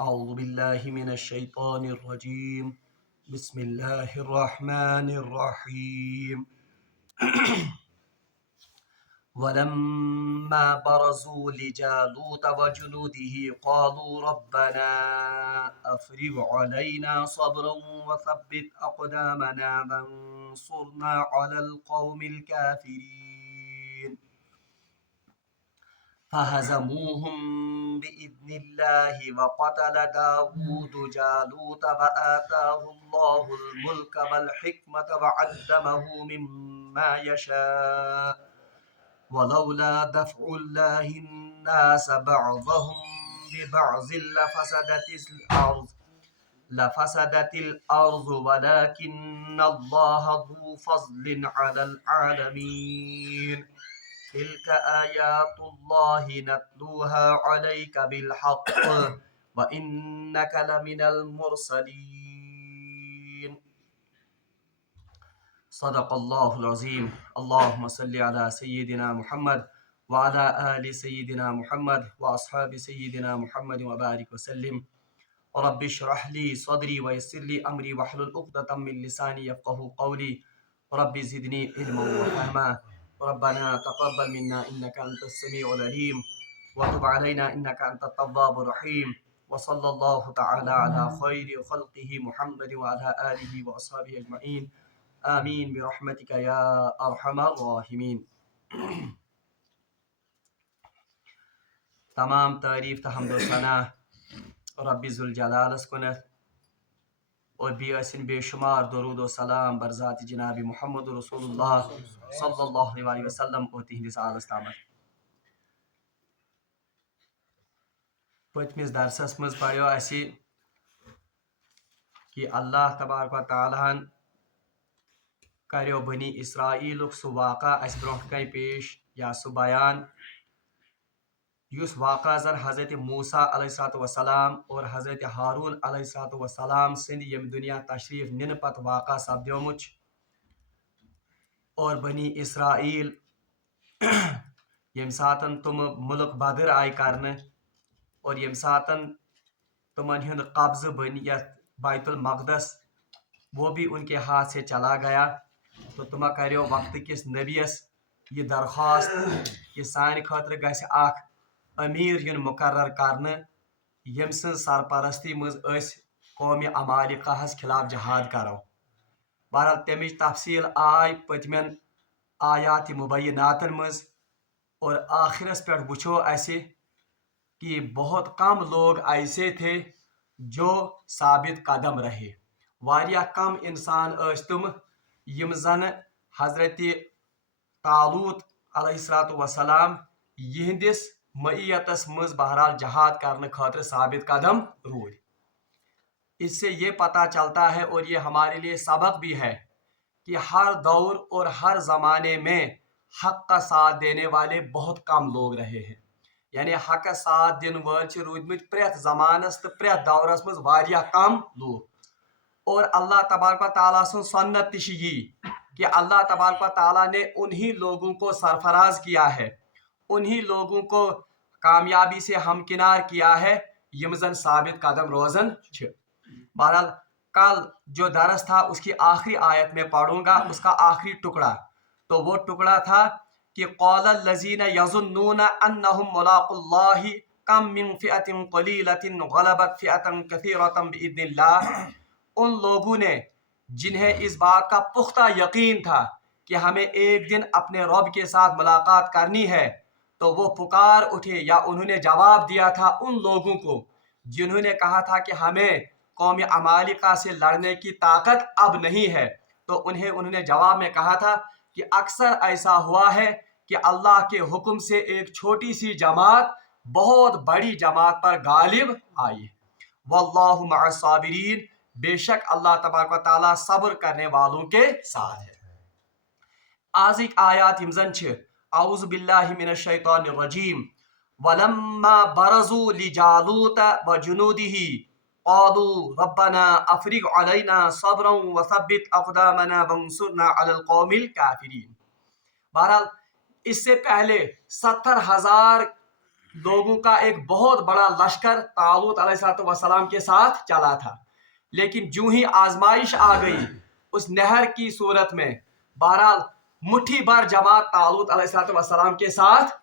أعوذ بالله من الشيطان الرجيم بسم الله الرحمن الرحيم ولما برزوا لجالوت وجنوده قالوا ربنا أفرغ علينا صبرا وثبت أقدامنا وانصرنا على القوم الكافرين فهزموهم بإذن الله وقتل داود جالوت وآتاه الله الملك والحكمة وعلمه مما يشاء ولولا دفع الله الناس بعضهم ببعض لفسدت الأرض ولكن الله ذو فضل على العالمين تلك آيات الله نتلوها عليك بالحق وإنك لمن المرسلين صدق الله العظيم اللهم صل على سيدنا محمد وعلى آل سيدنا محمد وأصحاب سيدنا محمد وبارك وسلم رب اشرح لي صدري ويسر لي أمري واحلل عقدة من لساني يفقهوا قولي رب زدني علما وفهما ربنا تقبل منا إنك أنت السميع العليم وتب علينا إنك أنت التواب الرحيم وصلى الله تعالى على خير خلقه محمد وعلى آله وأصحابه أجمعين آمين برحمتك يا أرحم الراحمين. تمام تعریف تو حمد و ثنا رب ذوالجلالس کنت اور بیسن بے شمار درود و سلام برذات جناب محمد رسول اللہ صلی اللہ علیہ وسلم اور تہندس آلس تامت. پتمس درسس مز پڑھو اسی کہ اللہ تبارک و تعالیٰ کریو بنی اسرائیل سہ واقعہ اس برونٹ کن پیش یا سہ بیان یس واقعہ زن حضرت موسیٰ علیہ السلام اور حضرت ہارون علیہ السلام سند یم دنیا تشریف نن پت واقعہ سپدیومت اور بنی اسرائیل یم ساتن تم ملک بدر آئی کرنے اور یم ساتن تمن ہند قبض بنی بیت المقدس وہ بھی ان کے ہاتھ سے چلا گیا تو تمہ کریو وقت کس نبیس یہ درخواست کہ سان خاطر گژھِ اکھ امیر یون مقرر کرنے یم سن سرپرستی مز قوم عمالقہ خلاف جہاد کرو. بہرحال تمچ تفصیل آئی پتمن آیات مبیناتن مز اور آخرس پہ وچھو اسے کہ بہت کم لوگ ایسے تھے جو ثابت قدم رہے. واریاہ کم انسان تم یم زن حضرت طالوت علیہ السلام یہندس معیتس مز بہرحال جہاد کرنے خاطر ثابت قدم رود. اس سے یہ پتہ چلتا ہے اور یہ ہمارے لیے سبق بھی ہے کہ ہر دور اور ہر زمانے میں حق کا ساتھ دینے والے بہت کم لوگ رہے ہیں. یعنی حق کا ساتھ دن ول رودمت پریت زمانس تو پریت دورس مز واریاہ کم لوگ. اور اللہ تبارک و تعالیٰ سن سنت تشی کہ اللہ تبارک و تعالیٰ نے انہی لوگوں کو سرفراز کیا ہے, انہی لوگوں کو کامیابی سے ہمکنار کیا ہے یم زن ثابت قدم روزن چھ. بہرحال کل جو درس تھا اس کی آخری آیت میں پڑھوں گا, اس کا آخری ٹکڑا. تو وہ ٹکڑا تھا کہ قال الذین یظنون انہم ملاقو اللہ کم من فئۃ قلیلۃ غلبت فئۃ کثیرۃ باذن اللہ. ان لوگوں نے جنہیں اس بات کا پختہ یقین تھا کہ ہمیں ایک دن اپنے رب کے ساتھ ملاقات کرنی ہے, تو وہ پکار اٹھے یا انہوں نے جواب دیا تھا ان لوگوں کو جنہوں نے کہا تھا کہ ہمیں قوم عمالقہ سے لڑنے کی طاقت اب نہیں ہے. تو انہوں نے جواب میں کہا تھا کہ اکثر ایسا ہوا ہے کہ اللہ کے حکم سے ایک چھوٹی سی جماعت بہت بڑی جماعت پر غالب آئی. واللہ مع الصابرین, بے شک اللہ تبارک و تعالیٰ صبر کرنے والوں کے ساتھ ہے. آزک آیات یمزن چھ اعوذ باللہ من الشیطان الرجیم ولما برزوا لجالوت وجنوده قالوا ربنا افرغ علينا صبرا وثبت اقدامنا وانصرنا على القوم الكافرین. بہرحال اس سے پہلے 70,000 लोगों का एक बहुत बड़ा लश्कर तालूत अलैहिस्सलाम के साथ चला था, लेकिन जो ही आजमाइश आ गई उस नहर की सूरत में, बहरहाल मुट्ठी भर जमात तालूत अलैहिस्सलाम के साथ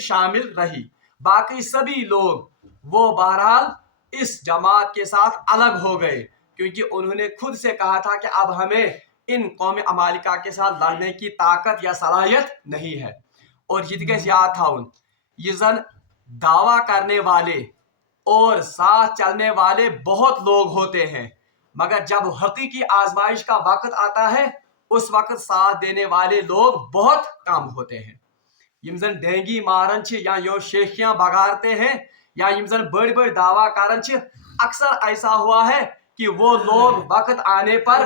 शामिल रही। बाकी सभी लोग वो बहरहाल इस जमात के साथ अलग हो गए, क्योंकि उन्होंने खुद से कहा था कि अब हमें इन कौम अमालिका के साथ लड़ने की ताकत या सलाहियत नहीं है। और ये गज याद थाउन, ये जन दावा करने वाले और साथ चलने वाले बहुत लोग होते हैं, मगर जब हकीकी आजमाइश का वक्त आता है उस वक्त साथ देने वाले लोग बहुत कम होते हैं। यम जन डेंगी मारन छ या यो शेखियां बगाड़ते हैं या यम जन बड़ बड़ दावा करन छ, अक्सर ऐसा हुआ है कि वो लोग वक्त आने पर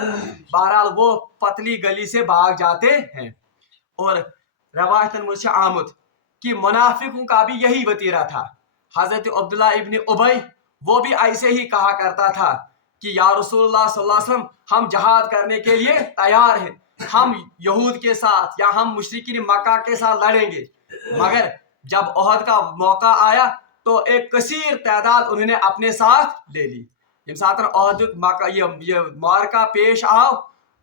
बहरहाल वो पतली गली से भाग जाते हैं। और रवायतन मुझे आमद कि मुनाफिकों का भी यही वतीरा था। हजरत अब्दुल्ला इब्न उबई वो भी ऐसे ही कहा करता था कि या रसूलुल्लाह सल्लल्लाहु अलैहि वसल्लम, हम जहाद करने के लिए तैयार हैं, हम यहूद के साथ या हम मुशरिकीन मक्का के साथ लड़ेंगे। मगर जब ओहद का मौका आया तो एक कसीर तादाद उन्होंने अपने साथ ले ली। यम साथ ओहद मक्का ये मार्का पेश आओ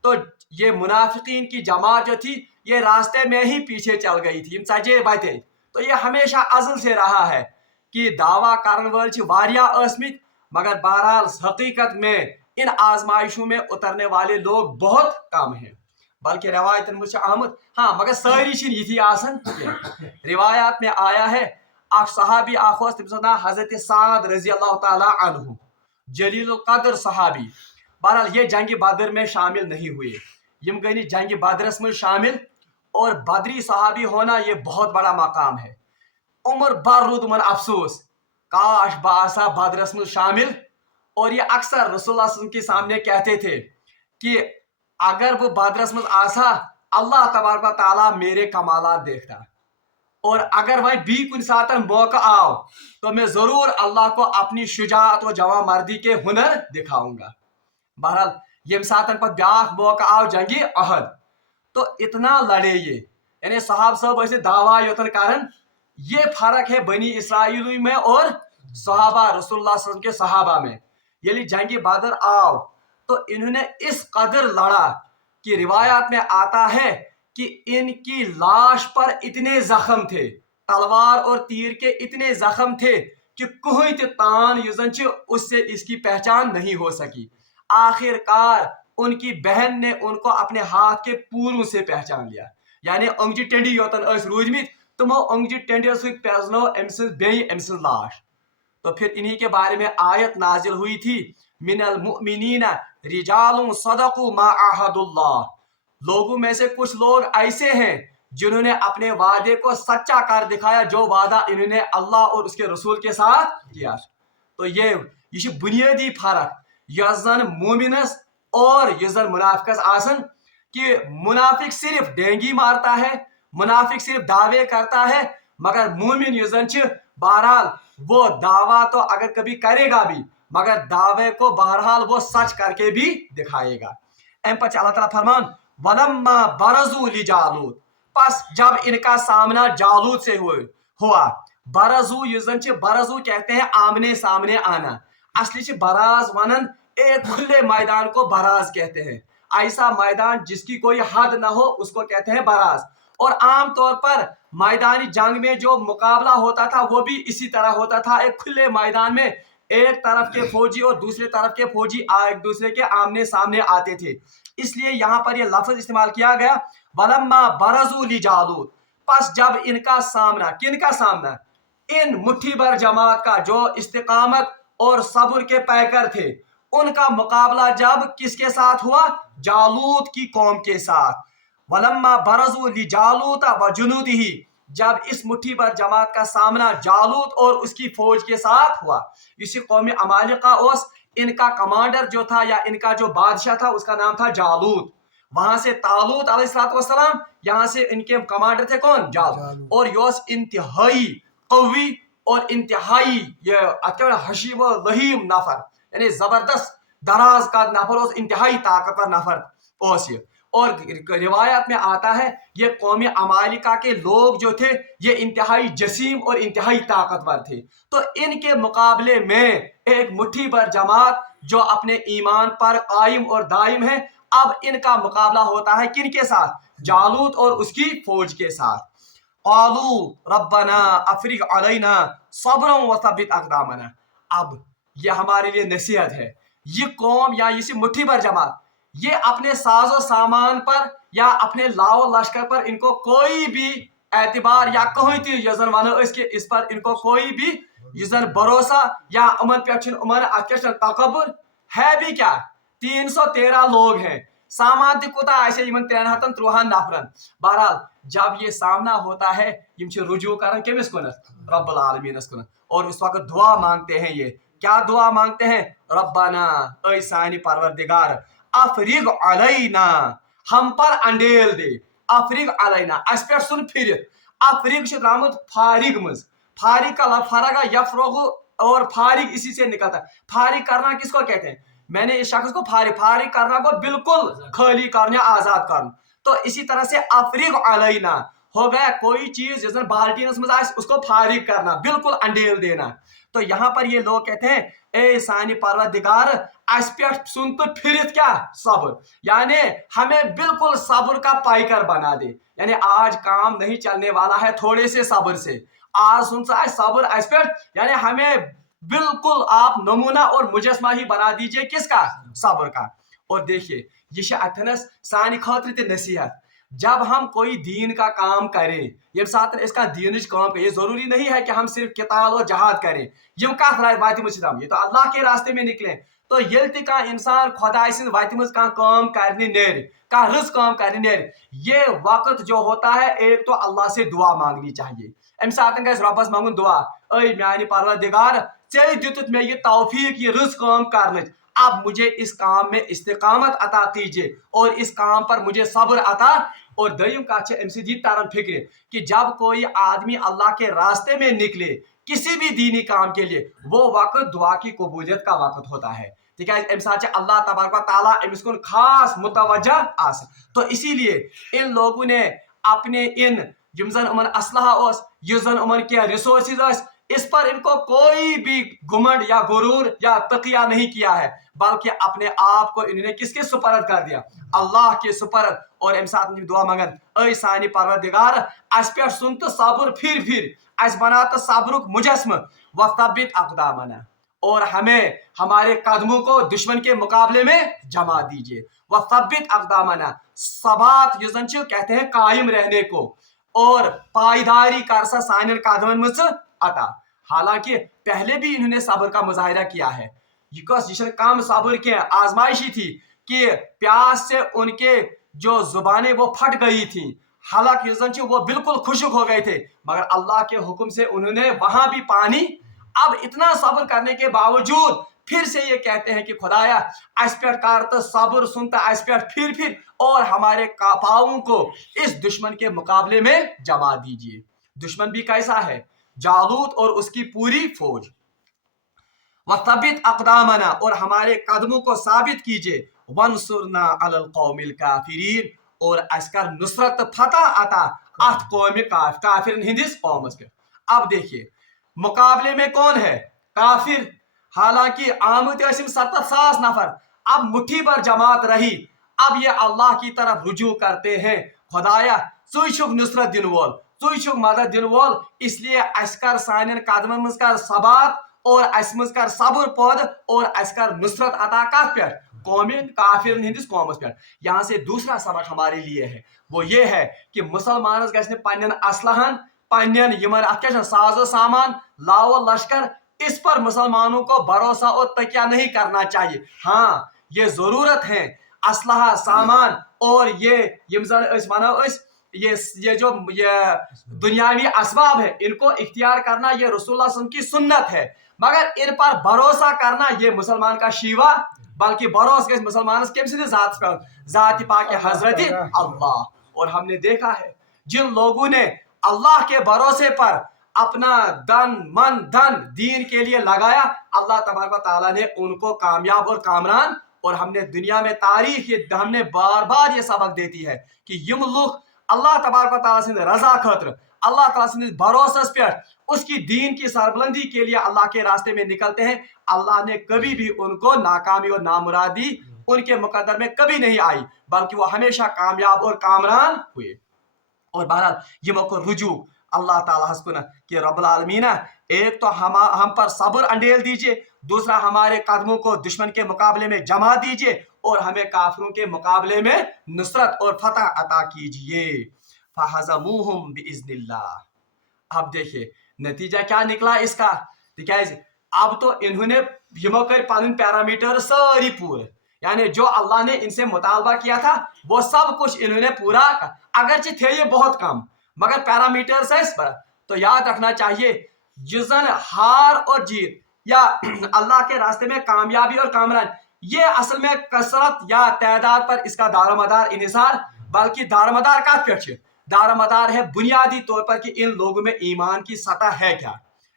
तो ये मुनाफिकीन की जमात जो थी ये रास्ते में ही पीछे चल गई थी, सजे बते। तो ये हमेशा अजल से रहा है कि दावा करने वाले वारिया अस्मित, मगर बहरहाल हकीकत में इन आजमाइशों में उतरने वाले लोग बहुत कम हैं। बल्कि रवायत मुझे अहमद, हाँ मगर सारी यथी आसन। रिवायात में आया है सहाबी हजरत साद रजी अल्लाह तआला अन्हु, जलील कदर सहाबी, बहरहाल ये जंग बदर में शामिल नहीं हुए, यम गई जंग बदरस में शामिल। और बदरी सहाबी होना ये बहुत बड़ा मकाम है। उम्र भर रूद मन अफसोस, काश बासा बदरस में शामिल। और ये अक्सर रसूलुल्लाह के सामने कहते थे कि अगर वो बदरस में आसा अल्लाह तबारक ताला मेरे कमालात देखता, और अगर वह भी कुछ साथ मौका आओ तो मैं जरूर अल्लाह को अपनी शुजाअत और जवां मर्दी के हुनर दिखाऊंगा। बहरहाल यम साथ पर ब्याख मौका आओ जंगी अहद, तो इतना लड़े ये, यानी साहब सब ऐसे दावा योतन कारण। ये फर्क है बनी इसराइली में और सहाबा रसूलुल्लाह सल्लल्लाहु अलैहि वसल्लम के सहाबा में। यदि जंगी बदर आओ तो इन्होंने इस कदर लड़ा कि रिवायात में आता है कि इनकी लाश पर इतने जख्म थे, तलवार और तीर के इतने जख्म थे कि कोई तान युजन उससे इसकी पहचान नहीं हो सकी। आखिरकार उनकी बहन ने उनको अपने हाथ के पूरों से पहचान लिया, यानी अंगजी टेंडी योतन रूजमित, तुमो अंगजी टेंडी पेजनो एमस लाश। तो फिर इन्हीं के बारे में आयत नाजिल हुई थी, मिनल मुमिनीना रिजालुन सदकु मा अहदुल्लाह, लोगों में से कुछ लोग ऐसे हैं जिन्होंने अपने वादे को सच्चा कर दिखाया, जो वादा इन्होंने अल्लाह और उसके रसूल के साथ किया। तो ये बुनियादी फर्क यजन मोमिनस और यजन मुनाफिकस आसन कि मुनाफिक सिर्फ डेंगी मारता है, मुनाफिक सिर्फ दावे करता है, मगर मोमिन यजन बहरहाल वो दावा तो अगर कभी करेगा भी, मगर दावे को बहरहाल वो सच करके भी दिखाएगा। एम पर अल्लाह ताला फरमान वलम्मा बरजू लिजालूत, बस जब इनका सामना जालूत से हुआ। बरजू युजन बरजू कहते हैं आमने सामने आना, असली बराज वनन एक खुले मैदान को बराज कहते हैं। ऐसा मैदान जिसकी कोई हद ना हो उसको कहते हैं बराज। और आम तौर पर मैदानी जंग में जो मुकाबला होता था वो भी इसी तरह होता था, एक खुले मैदान में एक तरफ के फौजी और दूसरे तरफ के फौजी एक दूसरे के आमने सामने आते थे। इसलिए यहाँ पर यह लफ्ज इस्तेमाल किया गया वलम्मा बरजू लिजालूत, बस जब इनका सामना, किनका सामना, इन मुट्ठी भर जमात का जो इस्तिकामत और सब्र के पैकर थे, उनका मुकाबला जब किसके साथ हुआ, जालूत की कौम के साथ। वलम्मा बरजू लिजालूत व जुनूदिही, जब इस मुट्ठी भर जमात का सामना जालूत और उसकी फौज के साथ हुआ। इसी कौम अमालिका ओस, इनका कमांडर जो था या इनका जो बादशाह था उसका नाम था जालूत। वहां से तालूत अलैहिस्सलाम, यहाँ से इनके कमांडर थे कौन, जालूत। और योस इंतहाई कवी और इंतहाई ये हशीम लहीम नफर, यानी जबरदस्त दराज का नफर, इंतहाई ताकतवर नफर ओस ये। اور روایت میں آتا ہے یہ قوم عمالقہ کے لوگ جو تھے یہ انتہائی جسیم اور انتہائی طاقتور تھے، تو ان کے مقابلے میں ایک مٹھی بھر جماعت جو اپنے ایمان پر قائم اور دائم ہے، اب ان کا مقابلہ ہوتا ہے کن کے ساتھ؟ جالوت اور اس کی فوج کے ساتھ۔ قالوا ربنا افرغ علینا صبرا وثبت اقدامنا۔ اب یہ ہمارے لیے نصیحت ہے، یہ قوم یا اسی مٹھی بھر جماعت یہ اپنے ساز و سامان پر یا اپنے لاؤ لشکر پر ان کو کوئی بھی اعتبار یا کوئی تھی یزن ونو اس کے اس پر ان کو کوئی بھی یزن بھروسہ یا امن پہ امن اتھ تکبر ہے بھی کیا؟ 313 لوگ ہیں، سامان تہ کوتا آسے یمن 313 نفرن۔ بہرحال جب یہ سامنا ہوتا ہے یم رجوع کرن کمس کنت؟ رب العالمین کنت، اور اس وقت دعا مانگتے ہیں۔ یہ کیا دعا مانگتے ہیں؟ ربنا اے سانی پروردگار افرغ علینا، ہم پر انڈیل دے، افرغ علینا اس پہ سن پھرت۔ افرغ سے درامت فارغ مز، فارغ کا لفظ فرغ یفرغ اور فارغ اسی سے نکلتا ہے۔ فارغ کرنا کس کو کہتے ہیں؟ میں نے اس شخص کو فارغ کرنا کو بالکل خالی کرنا، آزاد کرنا، تو اسی طرح سے افرغ علینا ہو گیا کوئی چیز جس بالٹینس مز آئے اس کو فارغ کرنا، بالکل انڈیل دینا۔ تو یہاں پر یہ لوگ کہتے ہیں اے سانی پروردگار اس پہ سن تو پھرت کیا؟ صبر، یعنی ہمیں بالکل صبر کا پائکر بنا دے، یعنی آج کام نہیں چلنے والا ہے تھوڑے سے صبر سے، آج سن سا صبر اس پہ، یعنی ہمیں بالکل آپ نمونہ اور مجسمہ ہی بنا دیجئے کس کا؟ صبر کا۔ اور دیکھیے یہ اتنس سانی خاطر تے نصیحت، جب ہم کوئی دین کا کام کریں یم سات اس کا دینچ کام کریں، یہ ضروری نہیں ہے کہ ہم صرف قتال اور جہاد کریں، یم کت واتہ مز یہ تو اللہ کے راستے میں نکلیں، تو یل تہ کانٛہہ انسان خدا سٕنٛدِ وتہِ منٛز کانٛہہ کام کرنے نیرِ، کانٛہہ رٕژ کام کرنے نیرِ، یہ وقت جو ہوتا ہے ایک تو اللہ سے دعا مانگنی چاہیے، ام ساتن گژھِ رۄبس منگُن دعا، اے میانہِ پروردگار ژےٚ دِتُتھ مےٚ یہ توفیق یہ رٕژ کام کرنٕچ، اب مجھے اس کام میں استقامت عطا کیجیے اور اس کام پر مجھے صبر عطا۔ اور دویم کات ام سے یہ تران فکر کہ جب کوئی آدمی اللہ کے راستے میں نکلے کسی بھی دینی کام کے لیے، وہ وقت دعا کی قبولیت کا وقت ہوتا ہے، ٹھیک ہے، ام ساتھ اللہ تبارک و تعالیٰ امس کن خاص متوجہ آس، تو اسی لیے ان لوگوں نے اپنے ان یم زن امن اسلحہ اس یہ زن امن کیا ریسورسز اس، اس پر ان کو کوئی بھی گمنڈ یا غرور یا تقیہ نہیں کیا ہے، بلکہ اپنے آپ کو انہوں نے کس کے سپرد کر دیا؟ اللہ کے سپرد۔ اور ام ساتھ دعا مانگن اے سانی پروردگار اس پہ سن تو صبر پھر اس بنا تو صبرک مجسم وثبت اقدامنا، اور ہمیں ہمارے قدموں کو دشمن کے مقابلے میں جما دیجیے، وثبت اقدامنا ثبات یزن کہتے ہیں قائم رہنے کو، اور پائیداری کرسا سانن قدمن مز عطا۔ حالانکہ پہلے بھی انہوں نے صبر کا مظاہرہ کیا ہے، یہ کم صبر کی آزمائشی تھی کہ پیاس سے ان کے جو زبانیں وہ پھٹ گئی تھیں، حلق یزن وہ بالکل خشک ہو گئے تھے، مگر اللہ کے حکم سے انہوں نے وہاں بھی پانی، اب اتنا صبر کرنے کے باوجود پھر سے یہ کہتے ہیں کہ خدایا اس پہ کر تو صبر سنتا اس پہ پھر اور ہمارے پاؤں کو اس دشمن کے مقابلے میں جما دیجیے۔ دشمن بھی کیسا ہے؟ جالوت اور اس کی پوری فوج۔ وثبت اقدامنا اور ہمارے قدموں کو ثابت کیجیے، وانصرنا علی القوم الکافرین اور اس کا نصرت فتح عطا ات قوم کافرن ہندس قومس پہ۔ اب دیکھیے مقابلے میں کون ہے؟ کافر، حالانکہ آمد 70,000 نفر، اب مٹھی بھر جماعت رہی، اب یہ اللہ کی طرف رجوع کرتے ہیں، خدایا ژے چھُکھ نصرت دن وول، ژے چھُکھ مدد دن وول، اس لیے اس کر سانن قدمن مز کر ثبات اور اس مز کر صبر پود اور اس کر نصرت عطا کت پہ؟ قوم کافرن ہندس قومس پہ۔ یہاں سے دوسرا سبق ہمارے لیے ہے، وہ یہ ہے کہ مسلمانس گژھِ نہٕ پنن اسلحن پنن یمن ات کیا ساز و سامان لاو لشکر اس پر مسلمانوں کو بھروسہ اور تکیہ نہیں کرنا چاہیے، ہاں یہ ضرورت ہے اسلحہ سامان اور یہ یم زن اس ونو اس یہ جو یہ دنیاوی اسباب ہے ان کو اختیار کرنا یہ رسول اللہ صلی اللہ علیہ وسلم کی سنت ہے، مگر ان پر بھروسہ کرنا یہ مسلمان کا شیوا، بلکہ بھروسہ گژھِ مسلمانس کم سندس ذات پر، ذات پاک حضرت اللہ۔ اور ہم نے دیکھا ہے جن لوگوں نے اللہ کے بھروسے پر اپنا دن من دھن دین کے لیے لگایا، اللہ تبارک و تعالیٰ نے ان کو کامیاب اور کامران اور ہم نے دنیا میں تاریخ ہم نے بار بار یہ سبق دیتی ہے کہ یم لوگ اللہ تبارک و تعالیٰ سند رضا خاطر اللہ تعالیٰ سند بھروسس پہ اس کی دین کی سربلندی کے لیے اللہ کے راستے میں نکلتے ہیں، اللہ نے کبھی بھی ان کو ناکامی اور نامرادی ان کے مقدر میں کبھی نہیں آئی، بلکہ وہ ہمیشہ کامیاب اور کامران ہوئے۔ اور بہرحال یمو کو رجوع اللہ تعالیٰ کن کہ رب العالمین ایک تو ہم پر صبر انڈیل دیجئے، دوسرا ہمارے قدموں کو دشمن کے مقابلے میں جما دیجئے اور ہمیں کافروں کے مقابلے میں نصرت اور فتح عطا کیجئے۔ فَحَزَمُوهُمْ بِإِذْنِ اللَّهِ۔ اب دیکھیے نتیجہ کیا نکلا اس کا، تکیازِ اب تو انہوں نے یمو کر پن پیرامیٹر ساری پورے، یعنی جو اللہ نے ان سے مطالبہ کیا تھا وہ سب کچھ انہوں نے پورا، اگرچہ تھے یہ بہت کم مگر پیرامیٹرز ہے اس پر۔ تو یاد رکھنا چاہیے جزن ہار اور جیت یا اللہ کے راستے میں کامیابی اور کامران یہ اصل میں کثرت یا تعداد پر اس کا دار مدار انحصار، بلکہ دار مدار کت پہ دار مدار ہے بنیادی طور پر کہ ان لوگوں میں ایمان کی سطح ہے کیا۔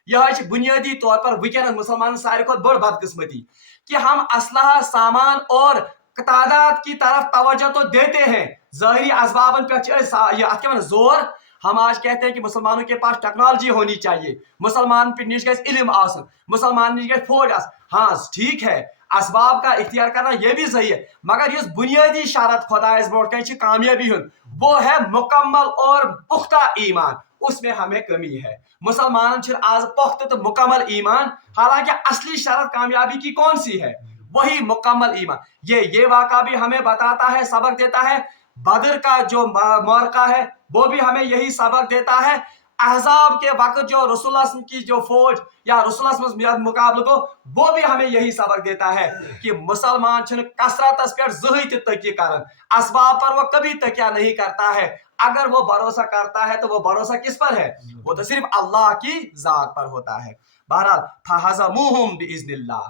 یہ بنیادی طور پر ونکس مسلمان سارے کھت بڑ بدقسمتی کہ ہم اسلحہ سامان اور تعداد کی طرف توجہ تو دیتے ہیں، ظاہری اسبابن پہ زور ہم آج کہتے ہیں کہ مسلمانوں کے پاس ٹیکنالوجی ہونی چاہیے، مسلمان پہ نش گژھِ علم آسن، مسلمان نش گژھِ فوج آسن، ہاں ٹھیک ہے اسباب کا اختیار کرنا یہ بھی صحیح ہے، مگر اس بنیادی شرط خدائس برونٹ کن کامیابی ہن وہ ہے مکمل اور پختہ ایمان، اس میں ہمیں کمی ہے۔ مسلمان آج پختہ تو مکمل ایمان، حالانکہ اصلی شرط کامیابی کی کون سی ہے؟ وہی مکمل ایمان۔ یہ واقعہ بھی ہمیں بتاتا ہے، سبق دیتا ہے، بدر کا جو معرکہ ہے وہ بھی ہمیں یہی سبق دیتا ہے، احزاب کے وقت جو رسول اللہ کی جو فوج یا رسول اللہ مقابلہ کو وہ بھی ہمیں یہی سبق دیتا ہے کہ مسلمان چھن کثرت پہ زہی تکیہ کرن، اسباب پر وہ کبھی تکیہ نہیں کرتا ہے، اگر وہ بھروسہ کرتا ہے تو وہ بھروسہ کس پر ہے؟ وہ تو صرف اللہ کی ذات پر ہوتا ہے۔ بہرحال فَحَزَمُوهُمْ بِإِذْنِ اللَّهِ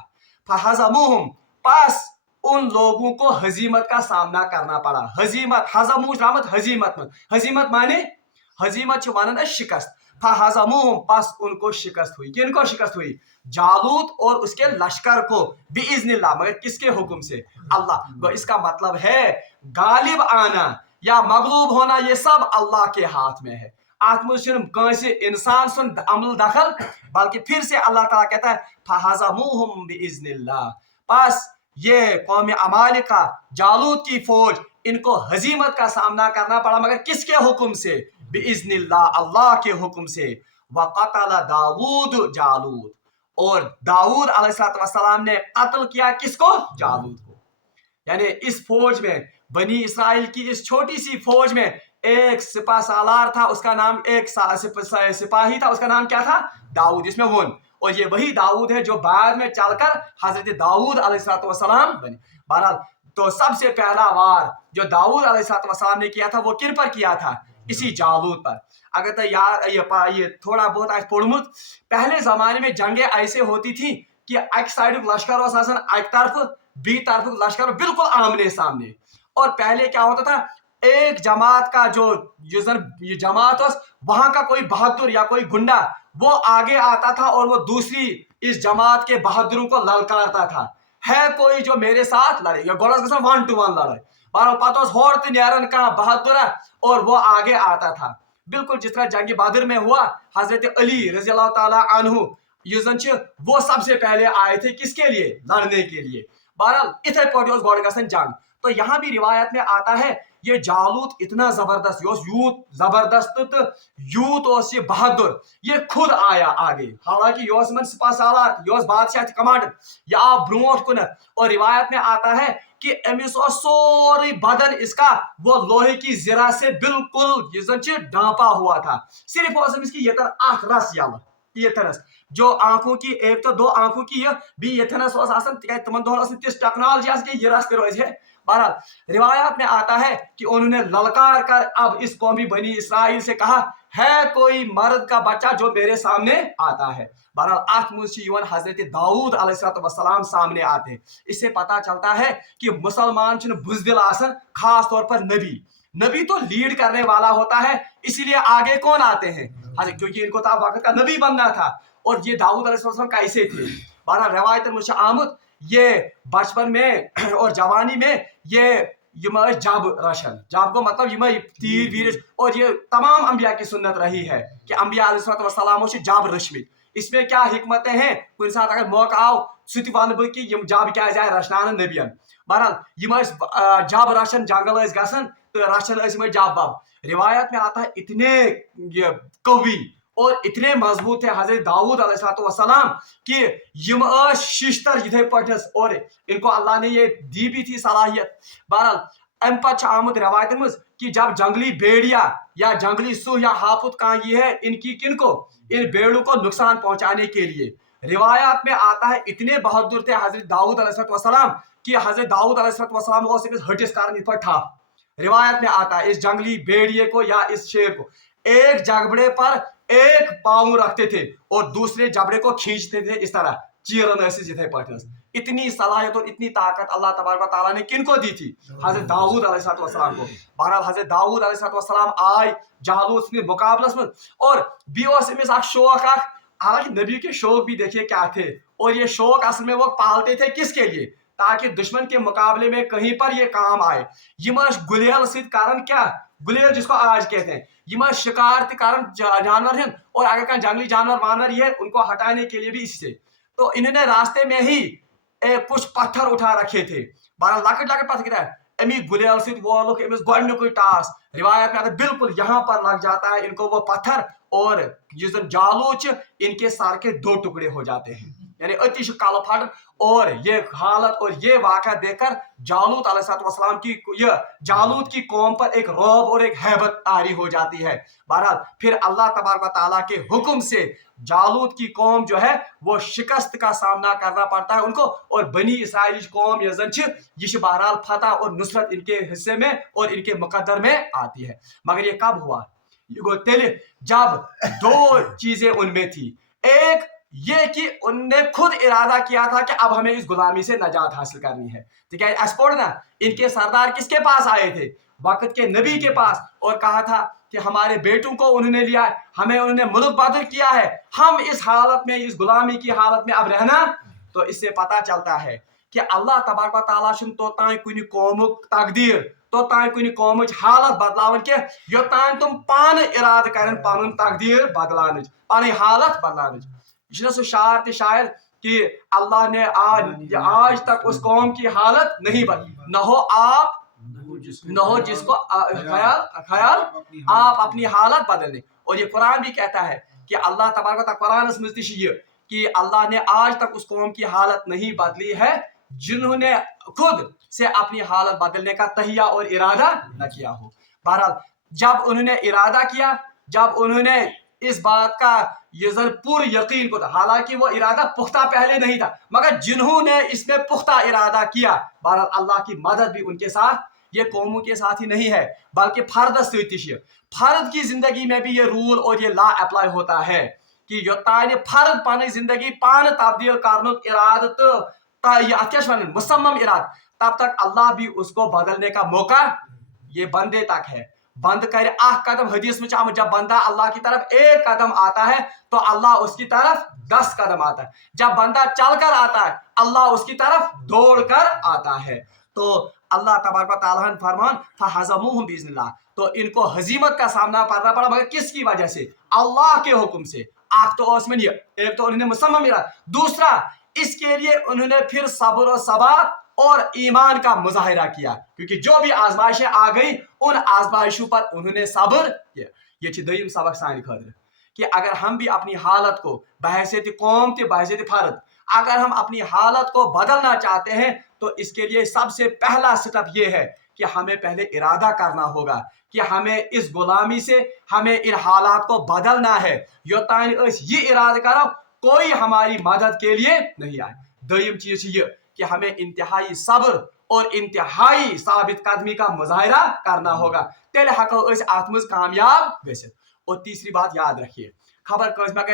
فَحَزَمُوهُمْ، پس ان لوگوں کو ہزیمت کا سامنا کرنا پڑا۔ ہزیمت حزمو رحمت ہزیمت مانے ہزیمت ونن شکست۔ فَحَزَمُوهُمْ، پس ان کو شکست ہوئی، کن کو شکست ہوئی؟ جالوت اور اس کے لشکر کو، بِإِذْنِ اللَّهِ، مگر کس کے حکم سے؟ اللہ کو۔ اس کا مطلب ہے غالب آنا یا مغلوب ہونا یہ سب اللہ کے ہاتھ میں ہے، آت مجھ انسان سن عمل دخل، بلکہ پھر سے اللہ تعالیٰ کہتا ہے فَحَزَمُوهُمْ بِإِذْنِ اللَّهِ، پس یہ قوم عمالقہ جالوت کی فوج ان کو ہزیمت کا سامنا کرنا پڑا، مگر کس کے حکم سے؟ بِإِذْنِ اللَّهِ، اللہ کے حکم سے۔ وَقَتَلَ داود جالوت، اور داود علیہ السلام نے قتل کیا کس کو؟ جالوت کو۔ یعنی اس فوج میں بنی اسرائیل کی اس چھوٹی سی فوج میں ایک سپہ سالار تھا، اس کا نام ایک سپاہی تھا، اس کا نام کیا تھا؟ داؤد، اس میں ون، اور یہ وہی داؤد ہے جو بعد میں چل کر حضرت داؤد علیہ السلام بنے۔ بہرحال تو سب سے پہلا وار جو داؤد علیہ السلام نے کیا تھا وہ کن پر کیا تھا؟ اسی جالوت پر۔ اگر تو یہ تھوڑا بہت آج پڑھمت، پہلے زمانے میں جنگیں ایسے ہوتی تھیں کہ ایک سائڈ لشکر آسان ایک طرف، بی طرف لشکر بالکل آمنے سامنے، اور پہلے کیا ہوتا تھا ایک جماعت کا جو یہ جماعت وہاں کا کوئی بہادر یا کوئی گنڈا وہ آگے آتا تھا اور وہ دوسری اس جماعت کے بہادروں کو للکارتا تھا، ہے کوئی جو میرے ساتھ لڑے، یا گوڑا گژھان 1 to 1 لڑائی، بارہ پتہ ہور تو نیرن کا بہادر اور وہ آگے آتا تھا، بالکل جس طرح جنگ بدر میں ہوا حضرت علی رضی اللہ تعالیٰ عنہ وہ سب سے پہلے آئے تھے کس کے لیے؟ لڑنے کے لیے۔ بہرحال اتھے پوٹی گوڑ گژھان جنگ، تو یہاں بھی روایت میں آتا ہے یہ جالوت اتنا زبردست، یوت زبردست تو یوت یہ بہادر، یہ خود آیا آگے، حالانکہ یہ من سپاہ سالار، یہ بادشاہ کمانڈر، یہ آو برونٹ کن، اور روایت میں آتا ہے کہ امس سوری بدن اس کا وہ لوہے کی زرہ سے بالکل یہ ڈانپا ہوا تھا، صرف امس کی یہ اخ رس یل، یہ تھنس جو آنکھوں کی ایک تو 2 آنکھوں کی بھی یہ تھنس تمن دہن تس ٹیکنالوجی کہ یہ رس تہ روز ہے۔ بہرحال روایات میں آتا ہے کہ انہوں نے للکار کر اب اس قومی بنی اسرائیل سے کہا ہے کوئی مرد کا بچہ جو میرے سامنے آتا ہے۔ بہرحال آت مجھ حضرت داؤد علیہ السلام سامنے آتے ہیں، اس سے پتہ چلتا ہے کہ مسلمان بزدل آسن، خاص طور پر نبی تو لیڈ کرنے والا ہوتا ہے، اسی لیے آگے کون آتے ہیں؟ کیونکہ ان کو تو وقت کا نبی بننا تھا، اور یہ داؤد علیہ السلام کیسے تھے؟ بہرحال روایت مجھ آمد ये बचपन में और जवानी में ये जब रशन, जब को मतलब ये तीर वीर, और ये तमाम अम्बिया की सुन्नत रही है कि अम्बिया अलैहिस्सलाम जब रशमित। इसमें क्या हिकमतें हैं, कुछ साथ अगर मौका आओ सुत वन बह कि जब क्या जाए रचनान नबियन। बहरहाल जब रशन जंगल गसन तो रशन जब बब। रिवायत में आता है इतने कवि और इतने मजबूत थे हजरत दाऊद अलैहिस्सलाम कि यम शिश्तर इथे पठस, और इनको अल्लाह ने ये दी भी थी सलाहियत। बहरहाल अम पच आमद रवायत में कि जब जंगली भेड़िया या जंगली सूह या हापुत कांगी है, इनकी किनको इन भेड़ों को नुकसान पहुंचाने के लिए, रिवायात में आता है इतने बहादुर थे हजरत दाऊद अलैहिस्सलाम कि हजरत दाऊद अलैहिस्सलाम को हटिस कारण इस पर ठा। रिवायत में आता है इस जंगली भेड़िए को या इस शेर को एक जबड़े पर एक पाँव रखते थे और दूसरे जबड़े को खींचते थे इस तरह चीरन जिथे पठस। इतनी सलाहियत और इतनी ताकत अल्लाह तबारक तआला ने किनको दी थी, हजरत दाऊद अलैहिस्सलाम को। बहरहाल हजरत दाऊद अलैहिस्सलाम आए जालूत के मुकाबलस में, और भी शौक, हालांकि नबी के शौक भी देखिए क्या थे, और ये शौक असल में वो पालते थे किसके लिए, ताकि दुश्मन के मुकाबले में कहीं पर ये काम आए। ये गुलेल सिद्ध कारण क्या, गुलेल जिसको आज कहते हैं, ये शिकार के कारण जानवर हैं, और अगर कहीं जंगली जानवर वानवर ये उनको हटाने के लिए भी इससे, तो इन्होंने रास्ते में ही कुछ पत्थर उठा रखे थे। बहरहाल लकट लकट पत्थर क्या अमी गुलेल सिद्ध वोलुक अमिस गोडनुक टास। रिवायत में आता बिल्कुल यहाँ पर लग जाता है इनको वो पत्थर, और जिस दिन जालूच इनके सर के दो टुकड़े हो जाते हैं, यानी अतिश कालो फट। और ये हालत और ये वाक़या देखकर जालूत अलैहिस्सलाम की जालूत की कौम पर एक रौब और एक हैबत तारी हो जाती है। बहरहाल फिर अल्लाह तबारक व तआला के हुक्म से जालूत की कौम जो है वो शिकस्त का सामना करना पड़ता है उनको, और बनी इसराइल कौम ये बहरहाल फतह और नुसरत इनके हिस्से में और इनके मुकद्दर में आती है। मगर ये कब हुआ, ये जब दो चीजें उनमें थी। एक ये कि उनने खुद इरादा किया था कि अब हमें इस गुलामी से नजात हासिल करनी है। ठीक है, ना इनके सरदार किसके पास आए थे, वक्त के नबी के पास, और कहा था कि हमारे बेटों को उन्होंने लिया, हमें उन्होंने मुल्क बदल किया है, हम इस हालत में, इस गुलामी की हालत में अब रहना। तो इससे पता चलता है कि अल्लाह तबारक व तआला तोतान कुन कौमुक तकदीर, तोतान कुन कौम हालत बदलावन के योतान तुम पान इराद करें पन तकदीर बदलान, पन हालत बदलान। सो शायर शायर कि अल्लाह ने आज तक उस कौम की हालत नहीं बदली, न हो आप न हो जिसको ख्याल आप अपनी हालत बदलने। और ये कुरान भी कहता है कि अल्लाह तबारक व कुरान कि अल्लाह ने आज तक उस कौम की हालत नहीं बदली है जिन्होंने खुद से अपनी हालत बदलने का तहिया और इरादा न किया हो। बहरहाल जब उन्होंने इरादा किया, जब उन्होंने इस बात का पूर्ण यकीन को था, हालांकि वो इरादा पुख्ता पहले नहीं था, मगर जिन्होंने इसमें पुख्ता इरादा किया, बहरहाल अल्लाह की मदद भी उनके साथ, ये कौमों के साथ ही नहीं है बल्कि फर्द की जिंदगी में भी ये रूल और ये लॉ अप्लाई होता है कि योतान फर्द पानी जिंदगी पान तब्दील करने इराद मुसम्मम इराद, तब तक अल्लाह भी उसको बदलने का मौका ये बंदे तक है। बंद करे कदम, हदीस में जब बंदा अल्लाह की तरफ एक कदम आता है तो अल्लाह उसकी तरफ 10 कदम आता है, जब बंदा चलकर आता है अल्लाह उसकी तरफ दौड़कर आता है। तो अल्लाह तबारक व तआला ने फरमान फहज़मूहुम बिइज़्निल्लाह, तो इनको हजीमत का सामना करना पड़ा, मगर किसकी वजह से, अल्लाह के हुक्म से। एक तो उन्होंने मुसम्मम इरादा, दूसरा इसके लिए उन्होंने फिर सब्र और सबात और ईमान का मुजाहिरा किया, क्योंकि जो भी आजमाइशें आ गई उन आजमाइशों पर उन्होंने सब्र किया। ये दईम सबक सानी खातिर कि अगर हम भी अपनी हालत को बहैसियत कौम के बहैसियत फर्द, अगर हम अपनी हालत को बदलना चाहते हैं तो इसके लिए सबसे पहला स्टेप ये है कि हमें पहले इरादा करना होगा कि हमें इस गुलामी से, हमें इन हालात को बदलना है। योतान ये इरादा करो कोई हमारी मदद के लिए नहीं आए। दईम चीज ये कि हमें इंतहाई सब्र और इंतहाई साबित कदमी का मुजाहिरा करना होगा, तेल हको अत मज कामयाब गसित। और तीसरी बात याद रखिए, खबर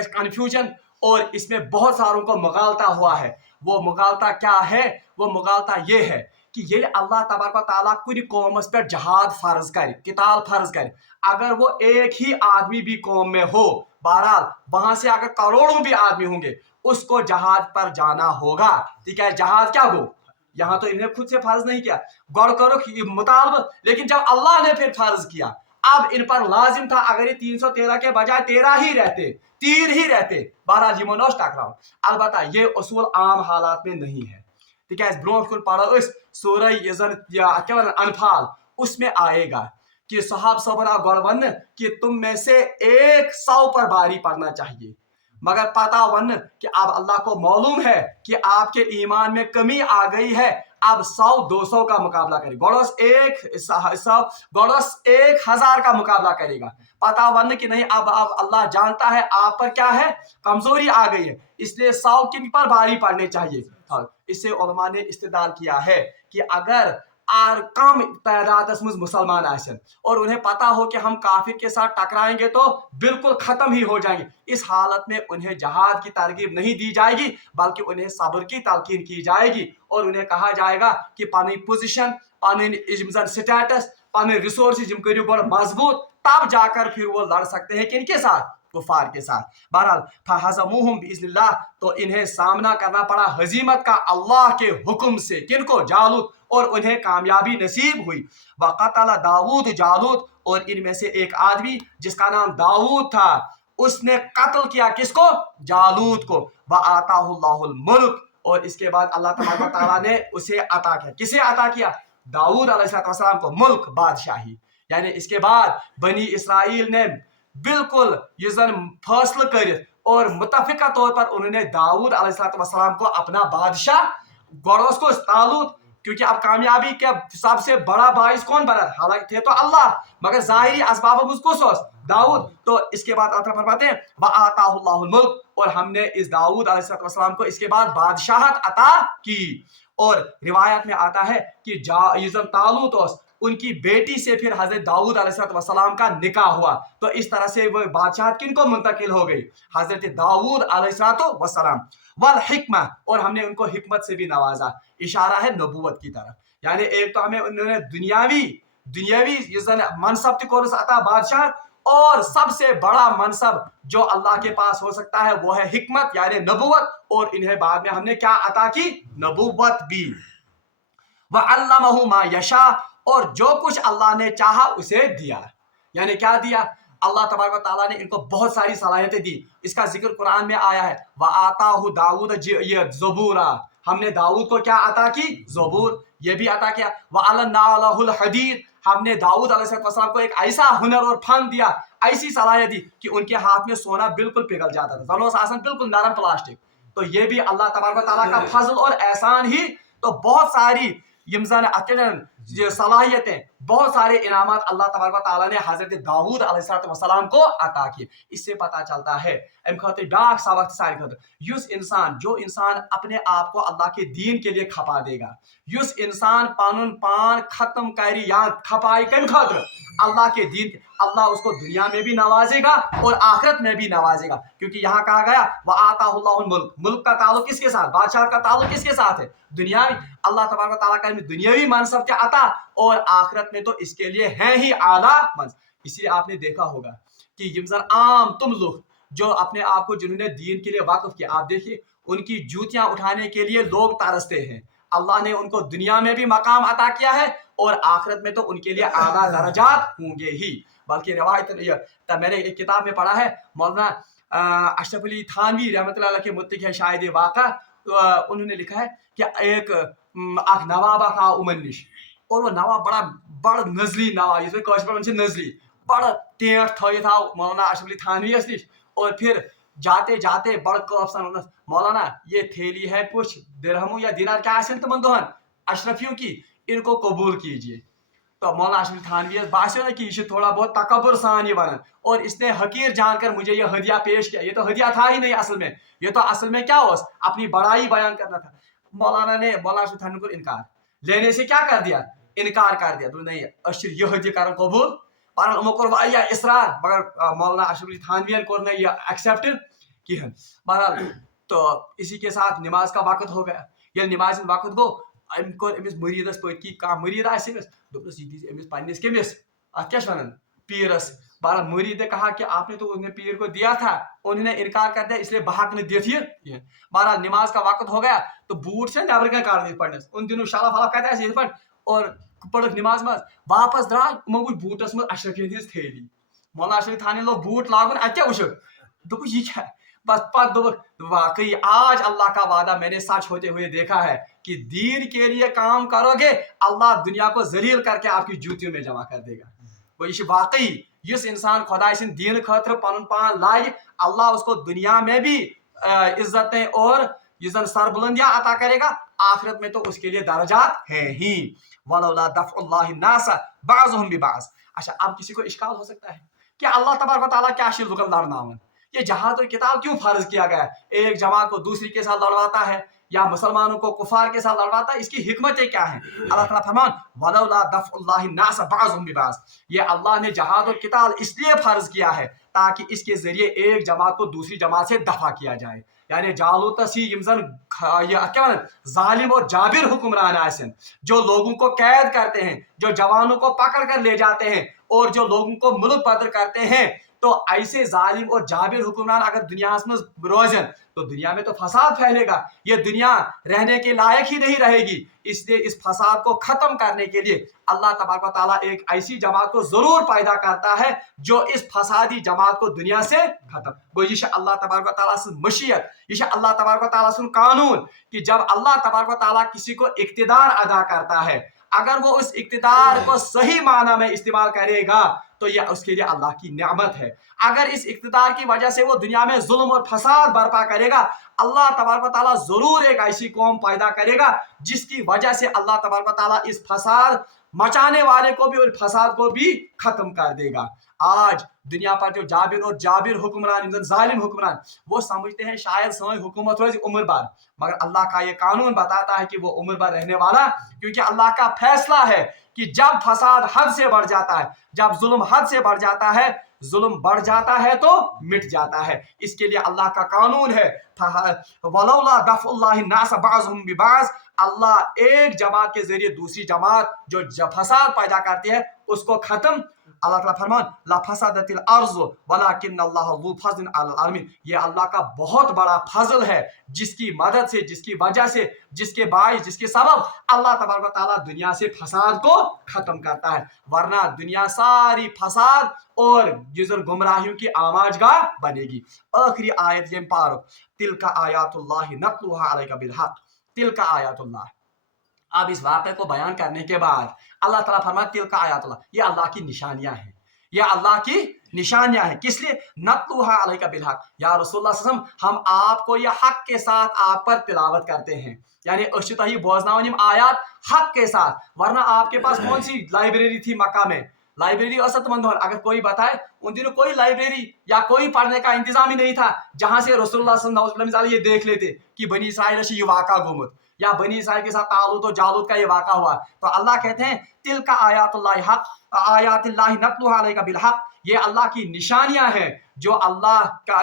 कंफ्यूजन और इसमें बहुत सारों को मुगालता हुआ है। वो मुगालता क्या है, वो मुगालता ये है कि ये अल्लाह तबारक व तआला कुछ कौमस पर जहाद फर्ज करे, किताल फर्ज करे, अगर वो एक ही आदमी भी कौम में हो, बहरहाल वहां से अगर करोड़ों भी आदमी होंगे, उसको जहाज पर जाना होगा। ठीक है, जहाज क्या गो, यहाँ तो इन्हें खुद से फर्ज नहीं किया, गौर करो मुतालब, लेकिन जब अल्लाह ने फिर फर्ज किया, अब इन पर लाजिम था अगर ये 313 के बजाय 13 ही रहते, 3 ही रहते, बहरहाल यमो नोश टकराव। अलबत्ता ये उसूल आम हालात में नहीं है। तिकाज ब्रोह कुन पढ़ो सूरह क्या अनफाल, उसमें आएगा कि सहाब सबन आ गौर वन कि तुम में से 100 पर बारी पढ़ना चाहिए, मगर पता वन कि अब अल्लाह को मालूम है कि आपके ईमान में कमी आ गई है, अब 100-200 का मुकाबला करे, गौड़स 1000 का मुकाबला करेगा। पता वन कि नहीं, अब अल्लाह जानता है आप पर क्या है, कमजोरी आ गई है, इसलिए 100 की पर बारी पढ़ने चाहिए। इससे उलमा ने इस्तेदलाल किया है कि अगर कम तादाद में मुसलमान आसन और उन्हें पता हो कि हम काफिर के साथ टकराएंगे तो बिल्कुल खत्म ही हो जाएंगे, इस हालत में उन्हें जहाद की तरगीब नहीं दी जाएगी, बल्कि उन्हें सब्र की तलकीन की जाएगी और उन्हें कहा जाएगा कि पानी पोजीशन, पानी स्टेटस, पानी रिसोर्सेज करियो बड़ मजबूत, तब जाकर फिर वो लड़ सकते हैं किनके साथ, कुफार के साथ। बहरहाल फहज़मूहुम बिइज़्निल्लाह, तो इन्हें सामना करना पड़ा हजीमत का अल्लाह के हुक्म से, किनको, जालूत, और उन्हें कामयाबी नसीब हुई। वक़तल दाऊद जालूत, और इनमें से एक आदमी जिसका नाम दाऊद था, उसने कत्ल किया किसको, जालूत को। व आताहुल्लाहुल मुल्क, और इसके बाद अल्लाह तबारक व तआला ने उसे अता किया, किसे अता किया, दाऊद अलैहिस्सलाम को, मुल्क, बादशाही। यानी इसके बाद बनी इसराइल ने बिल्कुल ये फैसला कर और मुतफिका तौर पर उन्होंने दाऊद अलैहिस्सलाम को अपना बादशाह, गौरस को तालूत, क्योंकि अब कामयाबी का सबसे बड़ा बाइस कौन बना, हालांकि थे तो अल्लाह, मगर जाहिरी असबाब मुझको सोच दाऊद। तो इसके बाद अल्लाह फरमाते हैं व आताहुल्लाहुल मुल्क, और हमने इस दाऊद अलैहिस्सलाम को इसके बाद बादशाहत अता की। और रिवायत में आता है कि तालूत उनकी बेटी से फिर हजरत दाऊद अलैहिस्सलाम का निकाह हुआ, तो इस तरह से वो बादशाह किनको मुंतकिल हो गई, हजरत दाऊद अलैहिस्सलाम। वल हिकमा, और हमने उनको हिकमत से भी नवाजा, इशारा है नबूवत की तरफ। यानी एक तो हमें उन्होंने दुनियावी मनसब अता बादशाह, और सबसे बड़ा मनसब जो अल्लाह के पास हो सकता है वो है हिकमत यानी नबूवत, और इन्हें बाद में हमने क्या अता की, नबूवत भी। वअल्लमहु मा यशा, और जो कुछ अल्लाह ने चाहा उसे दिया। यानी क्या दिया, अल्लाह तबारक व तआला ने इनको बहुत सारी सलाहियतें दी। इसका जिक्र कुरान में आया है, व आताहु दाऊद ज़बूरा, हमने दाऊद को क्या अता की, ज़बूर, ये भी अता किया। व अलन्ना लहुल हदीद, हमने दाऊद अलैहिस्सलाम को एक ऐसा हुनर और फन दिया, ऐसी सलाहियत दी कि उनके हाथ में सोना बिल्कुल पिघल जाता था, जनो आसन बिल्कुल नरम प्लास्टिक। तो ये भी अल्लाह तबारक व तआला का फजल और एहसान ही। तो बहुत सारी सलाहियतें, बहुत सारे इनामात अल्लाह तबारक व तआला ने हजरत दाऊद अलैहिस्सलाम को अता किए। इससे पता चलता है डाक सबक सारी युस इंसान, जो इंसान अपने आप को अल्लाह के दीन के लिए खपा देगा, युस इंसान पानुन पान खत्म करी या खपाई कम खातर अल्लाह के दीन, अल्लाह उसको दुनिया में भी नवाजेगा और आखिरत में भी नवाजेगा। क्योंकि यहाँ कहा गया व आताहुल्लाहुल मुल्क, मुल्क का ताल्लुक किसके साथ, बादशाह का ताल्लुक किसके साथ है, दुनियावी। अल्लाह तबारक व तआला का दुनियावी मनसब के अता, और आखिरत में तो इसके लिए हैं ही आला मंस। इसलिए आपने देखा होगा कि आम तुम लोग जो अपने आप को जिन्होंने दीन के लिए वाकिफ किया, आप देखिए उनकी जूतियां उठाने के लिए लोग तरसते हैं। अल्लाह ने उनको दुनिया में भी मकाम अता किया है और आखिरत में तो उनके लिए आला दर्जात होंगे ही। बल्कि रवायत मैंने एक किताब में पढ़ा है, मौलाना अशरफ अली थानवी रहमतुल्लाह अलैह के मुत्तकी है शायद ये वाक़ा, तो उन्होंने लिखा है कि एक नवाबा का उमनिश, और वो नवाब बड़ा नजली नवाब, इसमें कौशल से नजली बड़ा टेंट थी था मौलाना अशरफ अली थानवी निश। और फिर जाते जाते बड़ कफसन, मौलाना ये थैली है कुछ दिरहमों या दिनार क्या तुम दोहन अशरफियों की, इनको कबूल कीजिए। तो मौलाना अशरफ थानवी बासियो ना कि ये थोड़ा बहुत तकबर सान ये वन, और इसने हकीर जानकर मुझे ये हदिया पेश किया। ये तो हदिया था ही नहीं असल में, ये तो असल में क्या हो, अपनी बड़ाई बयान करना था। मौलाना ने मौलाना अशरफ थानवी को इनकार लेने से क्या कर दिया, इनकार कर दिया। तो नहीं अशर ये हदिया कर कबूल या इसरार, मगर मौलाना अशरफ अली थानवी को ने ये एक्सेप्ट किया। बहरहाल तो इसी के साथ नमाज का वक्त हो गया। ये नमाज वक्त गो अमिस मरीदस पे कि कह मरीद आमिस दोपस ये अमिस पन्निस कमिस अत क्या वन पीरस। बहरहाल मुरीद ने कहा कि आपने तो उन्हें पीर को दिया था, उन्होंने इनकार कर दिया, इसलिए बहक ने दी थी। बहरहाल नमाज का वक्त हो गया तो बूट से नबर का काट पढ़ने उन दिनों शाला फाला कहते पढ़ और पढ़ नमाज मज वापस द्राय वो वो बूटस में अशरफ हज थैली। मौलाना अशरफ थानी लोग बूट लागन अत्या वुच दोप ये क्या बस पत वाकई आज अल्लाह का वादा मैंने सच होते हुए देखा है कि दीन के लिए काम करोगे अल्लाह दुनिया को जलील करके आपकी जूतियों में जमा कर देगा। वो ये वाकई इस इंसान खुदा सिंद दीन खतर पन पान लाए अल्लाह उसको दुनिया में भी इज्जतें और ये सरबुलंदियां अता करेगा, आखिरत में तो उसके लिए दर्जात हैं ही। वलौला दफ़उल्लाहि नास बाज़ुहुम बिबाज़। अच्छा, अब किसी को इश्काल हो सकता है कि अल्लाह तबारक व तआला क्या शिल्लुकल लड़नावन, ये जहाद और किताल क्यों फर्ज किया गया है? एक जमात को दूसरी के साथ लड़वाता है या मुसलमानों को कुफार के साथ लड़वाता है, इसकी हिकमतें क्या हैं? अल्लाह ताला फरमान वलौला दफ़उल्लाहि नास बाज़ुहुम बिबाज़, ये अल्लाह ने जहाद और किताल इसलिए फर्ज किया है ताकि इसके जरिए एक जमात को दूसरी जमात से दफा किया जाए। यानी जालूत जालिम और जाबिर हुक्मरान आसन जो लोगों को कैद करते हैं, जो जवानों को पकड़ कर ले जाते हैं और जो लोगों को मुल्क बदर करते हैं, तो ऐसे जालिम और जाबिर हुक्मरान अगर दुनिया में रोजन तो दुनिया में तो फसाद फैलेगा, ये दुनिया रहने के लायक ही नहीं रहेगी। इसलिए इस फसाद को खत्म करने के लिए अल्लाह तबारक व तआला एक ऐसी जमात को जरूर पैदा करता है जो इस फसादी जमात को दुनिया से खत्म गो। ये अल्लाह तबारक व तआला से मशीयत, ये अल्लाह तबारक व तआला से कानून कि जब अल्लाह तबारक व तआला किसी को इक्तिदार अदा करता है, अगर वो उस इक्तिदार को सही माना में इस्तेमाल करेगा तो यह उसके लिए अल्लाह की नेमत है। अगर इस इक्तिदार की वजह से वो दुनिया में जुल्म और फसाद बर्पा करेगा, अल्लाह तबारक व तआला जरूर एक ऐसी कौम पैदा करेगा जिसकी वजह से अल्लाह तबारक व तआला इस फसाद मचाने वाले को भी और फसाद को भी खत्म कर देगा। आज दुनिया पर जो जाबिर हुक्मरान, जालिम हुक्मरान, वो समझते हैं शायद समय हुकूमत रोज उम्र भर, मगर अल्लाह का ये कानून बताता है कि वो उम्र भर रहने वाला, क्योंकि अल्लाह का फैसला है कि जब फसाद हद से बढ़ जाता है, जब जुल्म हद से बढ़ जाता है, जुल्म बढ़ जाता है तो मिट जाता है। इसके लिए अल्लाह का कानून है वलौला दफ़उल्लाहि नास बाज़ुहुम बिबाज़, अल्लाह एक जमात के जरिए दूसरी जमात जो फसाद पैदा करती है उसको खत्म। अल्लाह ताला फरमान ला फसादतिल अर्ज़ वलाकिन्नल्लाह ज़ू फ़ज़्लिन अलल आलमीन, ये अल्लाह का बहुत बड़ा फजल है जिसकी मदद से, जिसकी वजह से, जिसके बाइस, जिसके सबब अल्लाह तबारक व तआला दुनिया से फसाद को खत्म करता है, वरना दुनिया सारी फसाद और जिजर गुमराहियों की आमाजगाह बनेगी। आखिरी आयत ये पारो तिलका आयातुल्लाहि नतलुहा अलैका बिल हक, तिलका आयातुल्लाह। अब इस वाक़े को बयान करने के बाद अल्लाह ताला फरमाता तिलका आयातुल्लाह, ये अल्लाह की निशानियां हैं, ये अल्लाह की निशानियां हैं। किस लिए? नतलुहा अलैका बिल हक, या रसूलुल्लाह सल्लल्लाहु अलैहि वसल्लम हम आपको ये हक के साथ आप पर तिलावत करते हैं, यानी अशुतही बोझनावनिम आयात हक के साथ। वरना आपके पास कौन सी लाइब्रेरी थी मक्का में? लाइब्रेरी असतमंद हो, अगर कोई बताए उन दिनों कोई लाइब्रेरी या कोई पढ़ने का इंतजाम ही नहीं था जहां से रसूलुल्लाह सल्लल्लाहु अलैहि वसल्लम ये देख लेते कि बनी इसराइल से ये वाक़ा गुमत या बनी इसराइल के साथ तालूत और जालूत का ये वाक़ा हुआ। तो अल्लाह कहते हैं तिलका आयातुल्लाहि हक आयातिल्लाहि नतलुहा अलैका बिल हक, ये अल्लाह की निशानियां हैं जो अल्लाह का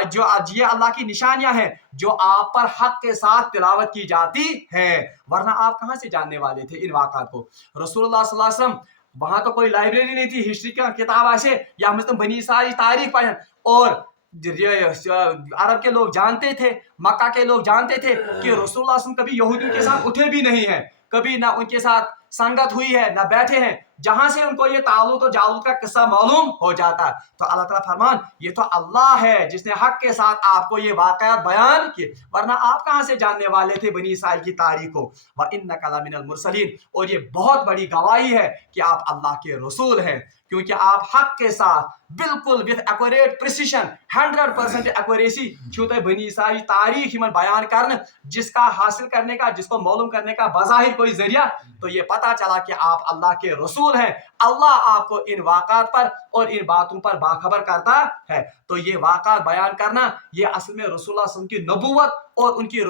ये अल्लाह की निशानियां हैं जो आप पर हक के साथ तिलावत की जाती है, वरना आप कहां से जानने वाले थे इन वाक़ात को? रसूलुल्लाह सल्लल्लाहु अलैहि वसल्लम वहां तो कोई लाइब्रेरी नहीं थी, हिस्ट्री का किताब ऐसे या मतलब बनी सारी तारीख पढ़ें, और अरब के लोग जानते थे, मक्का के लोग जानते थे कि रसूलुल्लाह कभी यहूदियों के साथ उठे भी नहीं है, कभी ना उनके साथ संगत हुई है ना बैठे हैं, जहां से उनको ये तालूत और जालूत का किस्सा मालूम हो जाता। तो अल्लाह ताला फरमान ये तो अल्लाह है जिसने हक के साथ आपको ये वाक़यात बयान किए, वरना आप कहां से जानने वाले थे बनी इसराइल की तारीख को। व इन्नका लमिनल मुरसलीन, और ये बहुत बड़ी गवाही है कि आप अल्लाह के रसूल हैं, क्योंकि आप हक के साथ बिल्कुल विद एक्यूरेट प्रिसिशन 100% एक्यूरेसी छूते बनी इसराइल तारीख में बयान करने, जिसका हासिल करने का, जिसको मालूम करने का बज़ाहिर कोई जरिया, तो ये पता चला कि आप अल्लाह के रसूल हैं। अल्लाह आपको इन वाक़ात पर और इन बातों पर बाखबर करता है। तो ये वाक़ात बयान करना ये असल में रसूलुल्लाह सल्लल्लाहु अलैहि वसल्लम की नबुव्वत और उनकी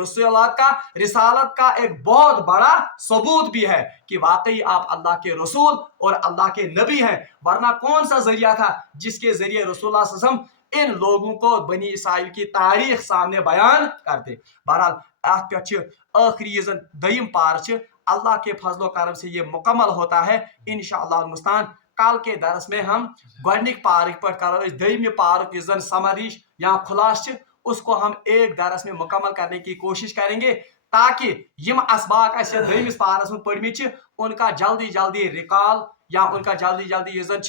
रिसालत का एक बहुत बड़ा सबूत भी है कि वाकई आप अल्लाह के रसूल और अल्लाह के नबी हैं, वरना कौन सा जरिया था जिसके जरिए रसूलुल्लाह सल्लल्लाहु अलैहि वसल्लम इन लोगों को बनी इसराइल की तारीख सामने बयान करते। बहरहाल आखिरी दयम पार अल्लाह के फजलो करम से ये मुकम्मल होता है इंशाअल्लाह मुस्तान। कल के दरस में हम गोडनिक पार्क पर करो दयम पार्क इस जन समरिश या खुलास उसको हम एक दरस में मुकम्मल करने की कोशिश करेंगे ताकि यम असबाक दयमिस पारस में पढ़मित उनका जल्दी जल्दी रिकॉल या उनका जल्दी जल्दी इस जन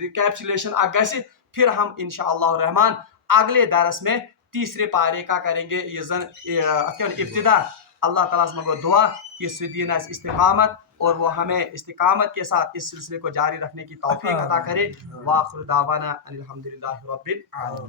रिकैप्सुलेशन गि फिर हम इंशाअल्लाह रहमान अगले दरस में तीसरे पारे का करेंगे ये जन इब्तिदा। अल्लाह ताला से मगो दुआ कि सुदीन इस्तिकामत और वो हमें इस्तिकामत के साथ इस सिलसिले को जारी रखने की तौफीक अता करे। वाखिर दावाना अनिल हम्दुलिल्लाहि रब्बिल आलमीन।